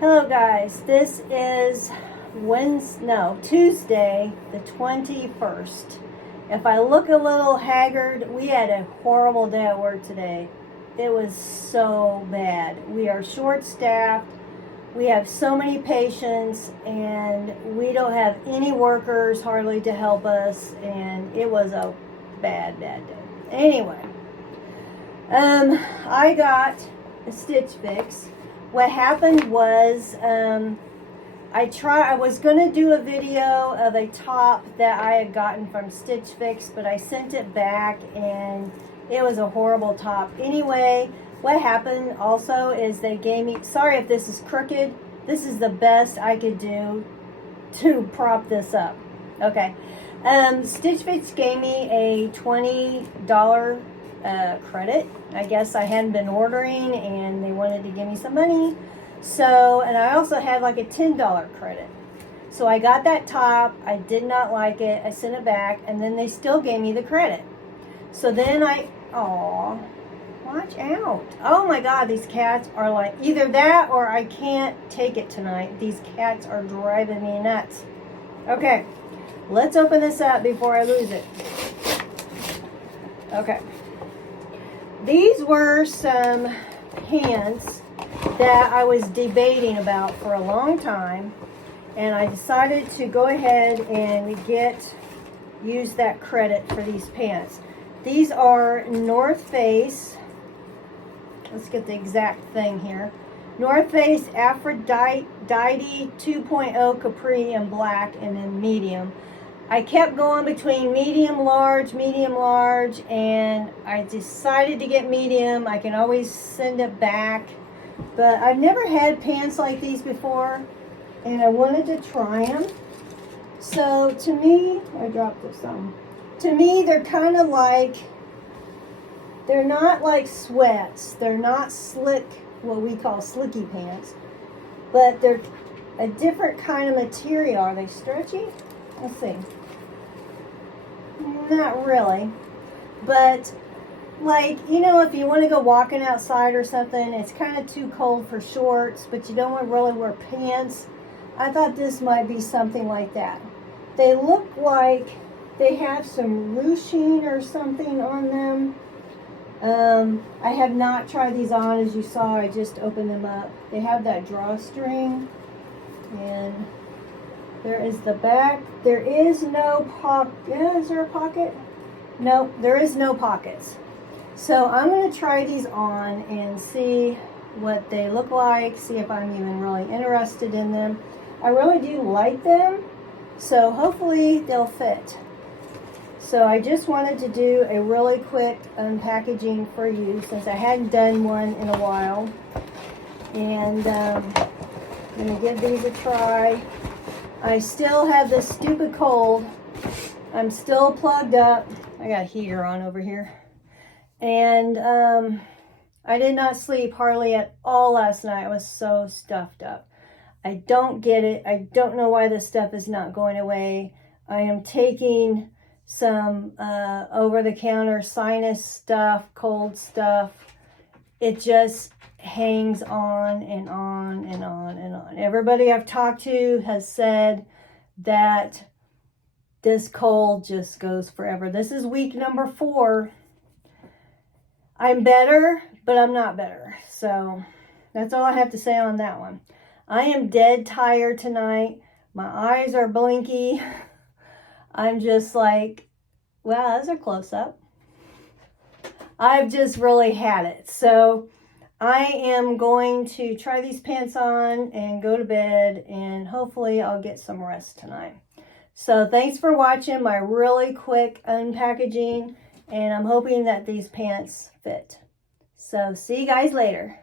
Hello guys, this is Tuesday the 21st. If I look a little haggard, we had a horrible day at work today. It was so bad. We are short-staffed. We have so many patients and we don't have any workers hardly to help us, and it was a bad day. Anyway, I got a Stitch Fix. What happened was I was going to do a video of a top that I had gotten from Stitch Fix, but I sent it back and it was a horrible top. Anyway, what happened also is they gave me, sorry if this is crooked, this is the best I could do to prop this up. Okay. Stitch Fix gave me a $20 credit. I guess I hadn't been ordering and they wanted to give me some money. So, and I also had like a $10 credit. So I got that top. I did not like it. I sent it back and then they still gave me the credit. So then watch out. Oh my God, these cats are like, either that or I can't take it tonight. These cats are driving me nuts. Okay, let's open this up before I lose it. Okay. These were some pants that I was debating about for a long time, and I decided to go ahead and use that credit for these pants. These are North Face. Let's get the exact thing here. North Face Aphrodite 2.0 Capri in black and in medium. I kept going between medium, large, and I decided to get medium. I can always send it back, but I've never had pants like these before, and I wanted to try them. So to me, I dropped this on. To me, they're kind of like, they're not like sweats. They're not slick, what we call slicky pants, but they're a different kind of material. Are they stretchy? Let's see. Not really. But, like, you know, if you want to go walking outside or something, it's kind of too cold for shorts, but you don't want to really wear pants. I thought this might be something like that. They look like they have some ruching or something on them. I have not tried these on. As you saw, I just opened them up. They have that drawstring, and there is the back. There is no pocket. Yeah, is there a pocket? No, there is no pockets. So I'm going to try these on and see what they look like, see if I'm even really interested in them. I really do like them, so hopefully they'll fit. So I just wanted to do a really quick unpackaging for you since I hadn't done one in a while. And I'm going to give these a try. I still have this stupid cold. I'm still plugged up. I got a heater on over here. And I did not sleep hardly at all last night. I was so stuffed up. I don't get it. I don't know why this stuff is not going away. I am taking some over-the-counter sinus stuff, cold stuff. It just hangs on and on and on and on. Everybody I've talked to has said that this cold just goes forever. This is week number 4. I'm better, but I'm not better. So that's all I have to say on that one. I am dead tired tonight. My eyes are blinky. I'm just like, wow, those are close up. I've just really had it. So I am going to try these pants on and go to bed, and hopefully I'll get some rest tonight. So thanks for watching my really quick unpackaging, and I'm hoping that these pants fit. So see you guys later.